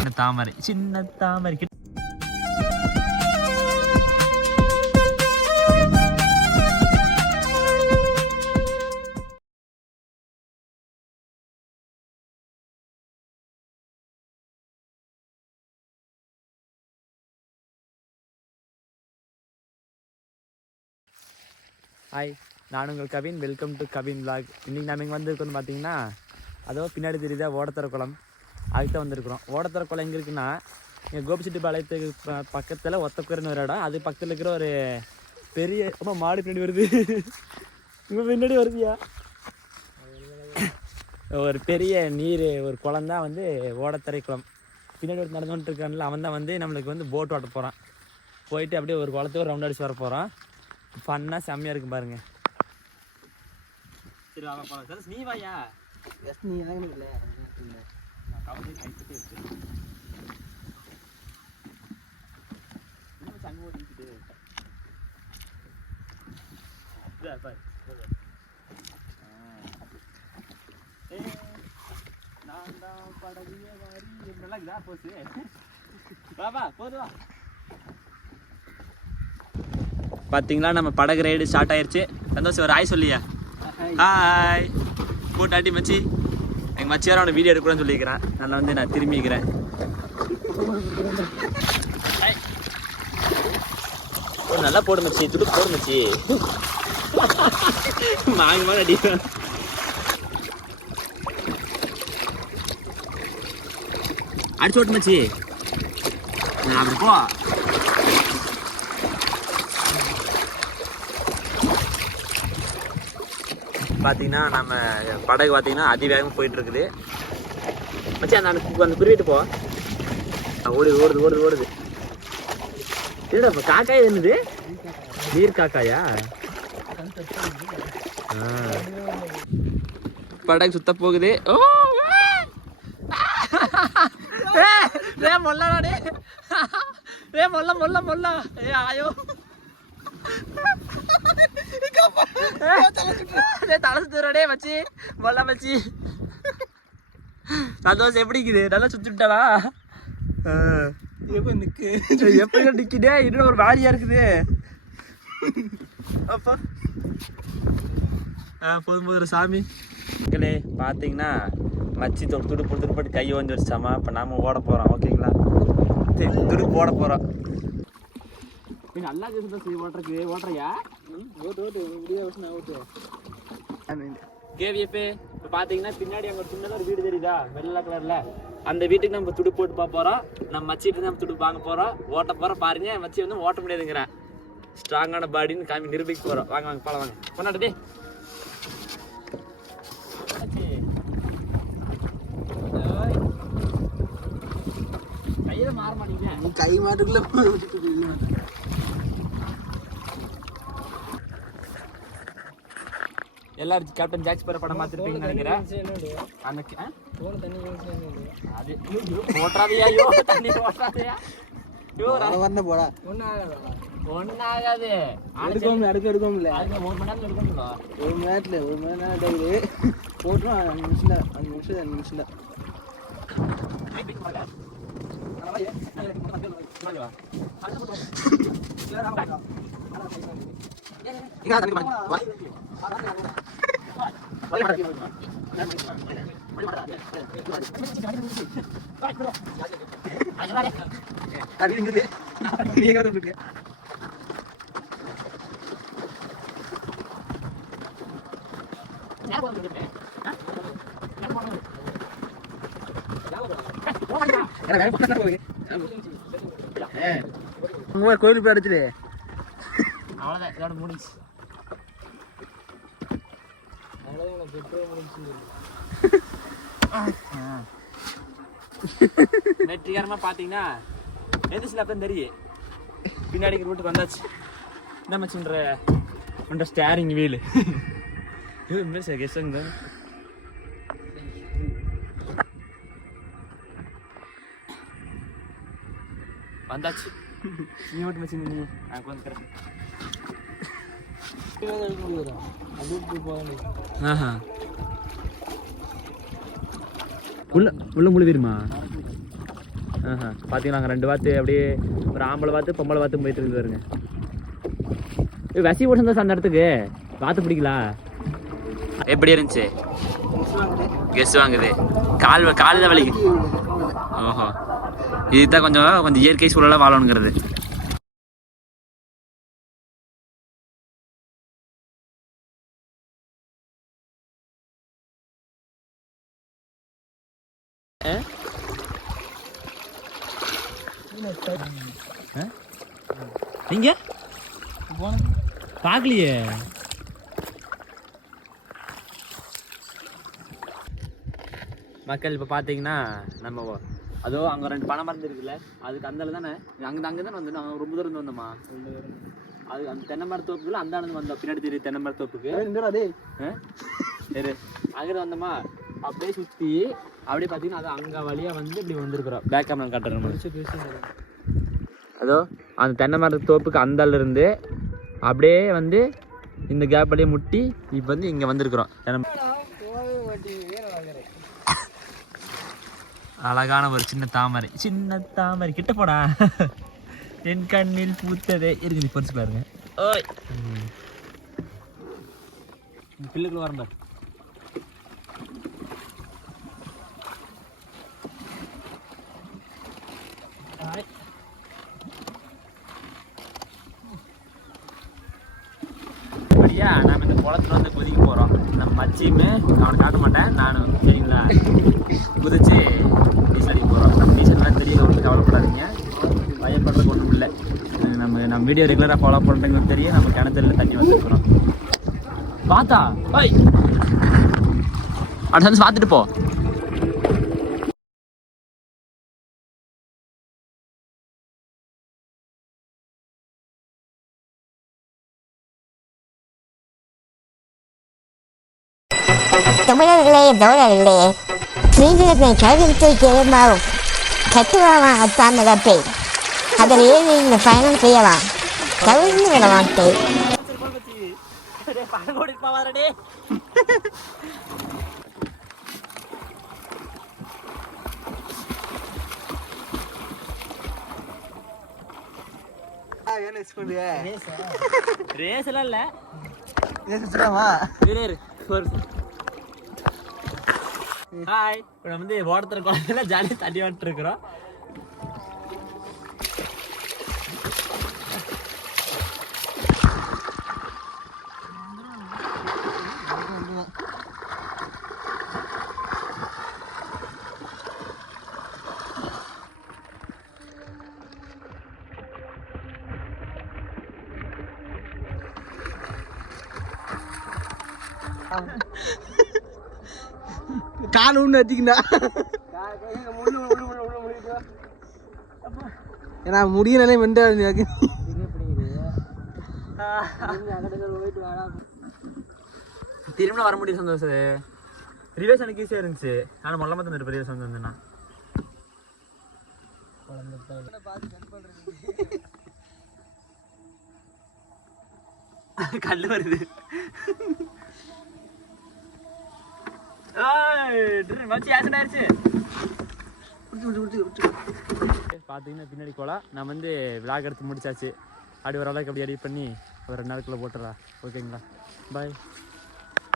சின்ன தாமரை சின்ன தாமரை ஹாய் நான் உங்கள் Kavin. Welcome to Kavin vlog. இன்றைக்கி நம்ம இங்கே வந்திருக்கோன்னு பார்த்தீங்கன்னா அதோ பின்னாடி தெரியுதா ஓடத்தர குளம். அதுக்கு தான் வந்திருக்கிறோம். ஓடத்தர குளம் எங்கே இருக்குன்னா இங்கே கோபிச்செட்டி பாளையத்துக்கு பக்கத்தில் ஒத்தக்குறன்னு ஒரு இடம். அது பக்கத்தில் இருக்கிற ஒரு பெரிய ரொம்ப மாடு பின்னாடி வருது. இங்கே பின்னாடி வருதுயா? ஒரு பெரிய நீர் ஒரு குளம் தான் வந்து ஓடத்தரை குளம். பின்னாடி ஒரு நடந்து இருக்கான்ல அவன் தான் வந்து நம்மளுக்கு வந்து போட் ஓட்ட போகிறான் போயிட்டு அப்படியே ஒரு குளத்துக்கு ஒரு ரவுண்ட் அடிச்சு வர போகிறான் ஃபன்னாக செம்மையாக இருக்கும் பாருங்க. சரி வாங்க போகலாம் சார் நீ வாயா? நீ இதா இதா. ஆ. ஏய், நான் தான் படகுல வாரி நல்லா இருக்குதா போச்சு வா வா போது வா பார்த்தீங்களா நம்ம படகு ரைடு ஸ்டார்ட் ஆயிருச்சு சந்தோஷம் ஒரு ஆய் சொல்லியா ஹாய் கூட்டாட்டி மச்சி எங்கள் மச்சியார் அவனை வீடியோ எடுக்கணும்னு சொல்லியிருக்கிறேன். நான் வந்து நான் திரும்பிக்கிறேன். ஒரு நல்லா போடு மச்சி. துடுப்பு போடு மச்சி. மாங்க மாதிரி அடி. அடிச்சு ஓட்டு மச்சி. நான் அப்படி போ. பார்த்தீங்கன்னா நம்ம படகு பார்த்தீங்கன்னா அதிவேகமாக போயிட்டு இருக்குது அந்த அந்த குறிவிட்டு போ. ஓடுது ஓடுது ஓடுது ஓடுது. இல்லைடா இப்போ காக்காய் என்னது? நீர் காக்காயா? படகு சுத்த போகுது. ஓ ரே மொல்லடா டே ரே மொல்ல மொல்ல மொல்ல. ஏ ஆயோ. தலை சுத்துறடே மச்சி. மொல்ல மச்சி. சந்தோஷம் எப்படி இருக்குது? நல்லா சுத்திட்டானா எப்போ நிற்கு எப்படி நிக்குதே. இன்னும் ஒரு வாரியா இருக்குது. அப்பா. ஆ போதும் போதும் சாமி. மக்களே பார்த்தீங்கன்னா மச்சி தொ துடு போட்டு துடு போட்டு கை வந்து வச்சாமா இப்போ நாம ஓட போகிறோம் ஓகேங்களா? சரி துடு போட போகிறோம் நல்லா இருக்குது ஓட்டுறக்கு ஓட்டுறியா ஓட்டு ஓட்டு. இப்படியே ஓட்டு. நான் ஓட்டு கேவிஎஃப் இப்போ பார்த்தீங்கன்னா பின்னாடி அங்கே ஒரு சின்னதாக ஒரு வீடு தெரியுதா? வெள்ளை கலரில். அந்த வீட்டுக்கு நம்ம துடு போட்டு பார்க்க போகிறோம் நம்ம மச்சிட்டு நம்ம துடு வாங்க போகிறோம் ஓட்ட போகிறோம் பாருங்க மச்சி வந்து ஓட்ட முடியாதுங்கிறேன் ஸ்ட்ராங்கான பாடின்னு காமி நிரூபிக்க போகிறோம் வாங்க வாங்க பழம் வாங்க. கொண்டாடுதே கையில் மாற மாட்டீங்க நீ கை மாட்டுக்குள்ள எல்லாரும் கேப்டன் ஜாக்ஸ் பேர படம் பார்த்துருப்பீங்கன்னு நினைக்கிறேன் ஆ? அது ஓட்டுறாதையா ஐயோ தண்ணி ஓட்டுறாதையா ஐயோ வர வரணும் போடா ஒன்னாகாது எடுக்கோம்ல எடுக்க எடுக்கோம்ல அதுக்கு மூணு மணி நேரத்துல இருக்கணுங்களா ஒரு மணி நேரத்துல ஒரு மணி நேரம் டைரு போட்டுரும் அஞ்சு நிமிஷம் தான் அஞ்சு நிமிஷம் அஞ்சு நிமிஷம் தான் கோயிலுக்கு போய் அடிச்சுடு. அவ்வளோதான் இதோட வெற்றிகரமா பாத்தீங்கன்னா எந்திரிச்சு அப்பதான் தெரியும் பின்னாடி ரூட்டுக்கு வந்தாச்சு. என்ன மச்சுன்ற? உண்ட ஸ்டேரிங் வீல் இது மிஸ் கெஸ்ஸுங்க வந்தாச்சு. நீ மட்டும் மச்சு நீ நான் வந்துக்கிறேன் ஆஹா. உள்ள உள்ள முழு வீருமா ஆஹா. பார்த்தீங்களா அங்கே ரெண்டு வாத்து அப்படியே ஒரு ஆம்பளை வாத்து பொம்பளை வாத்து போயிட்டு இருக்குது பாருங்க. வசி போட்டு அந்த இடத்துக்கு. வாத்து பிடிக்கலா? எப்படி இருந்துச்சு? கெஸ் வாங்குது. கால் காலில் வலிக்கு ஓஹோ. இதுதான் கொஞ்சம் கொஞ்சம் இயற்கை சூழலாக வாழணுங்கிறது. நீங்க? பார்க்கலையே மக்கள் இப்போ பார்த்தீங்கன்னா நம்ம அதோ அங்கே ரெண்டு பனை மருந்து இருக்குல்ல அதுக்கு அந்தால தானே அங்கே அங்கே தானே வந்து நாங்கள் ரொம்ப தூரம் வந்தோமா அது அந்த தென்னை மரத்தோப்புக்குள்ள அந்த ஆனந்து வந்தோம் பின்னாடி தெரியும் தென்னை மரத்தோப்புக்கு சரி அங்கே வந்தோமா அப்படியே சுற்றி அப்படியே பார்த்தீங்கன்னா அது அங்கே வழியாக வந்து இப்படி வந்திருக்கிறோம். பேக் கேமரா காட்டுறோம் அதோ அந்த தென்னை மரத்து தோப்புக்கு அந்தாலிருந்து அப்படியே வந்து இந்த கேப் அப்படியே முட்டி இப்போ வந்து இங்கே வந்திருக்கிறோம். அழகான ஒரு சின்ன தாமரை. சின்ன தாமரை. கிட்ட போடா. என் கண்ணில் பூத்ததே. இருக்கு நீ பாருங்க. ஓய். பிள்ளைக்குள்ள வரம்ப இப்படியா நாம இந்த குளத்துல வந்து குதிக்க போறோம் ஒன்று அவனை காட்ட மாட்டேன். நானும் சரிங்களா? குதிச்சு நீச்சல் அடிக்க போகிறோம் நம்ம நீச்சல்லாம் தெரியல ஒன்றும் கவலைப்படாதீங்க. பயப்படுறதுக்கு ஒன்றும் இல்லை. நம்ம நம்ம வீடியோ ரெகுலராக ஃபாலோ பண்ணுறவங்களுக்கு தெரியும். நம்ம கிணத்துல தண்ணி வந்துருக்குறோம் பார்த்தா ஓய்! அடுத்த பார்த்துட்டு போ. தமிழர்களே தோழர்களே நீங்களுக்கு கைவிடுத்து கேள்மாவும் கட்டுவாமா அத்தான் இழப்பை அதில் ஏறி இந்த பயணம் செய்யலாம். கவிழ்ந்து விட மாட்டேன். ரேஸ் எல்லாம் இல்ல. ரேஸ் சுத்தமா இரு ஒரு ஹாய் இப்போ நம்ம வந்து ஓடத்துற குழந்தைல ஜாலியாக தண்ணி வந்துட்டு இருக்கிறோம் கால் ஒன்று வச்சுக்கிண்டா ஏன்னா முடியனாலே மெண்டா எனக்கு திரும்ப வர முடியும் சந்தோஷம் ரிவேஸ் எனக்கு ஈஸியாக இருந்துச்சு. ஆனால் மொல்லமாக தந்துட்டு பெரிய சந்தோஷம் வந்தேன்னா கல் வருது. மச்சி ஆயிடுச்சு பார்த்தீங்கன்னா பின்னாடி கோலா. நான் வந்து விளாக் எடுத்து முடிச்சாச்சு. அப்படி ஓரளவுக்கு அப்படி எடிட் பண்ணி ஒரு ரெண்டு நாளுக்குள்ளே போட்டுறா ஓகேங்களா பாய்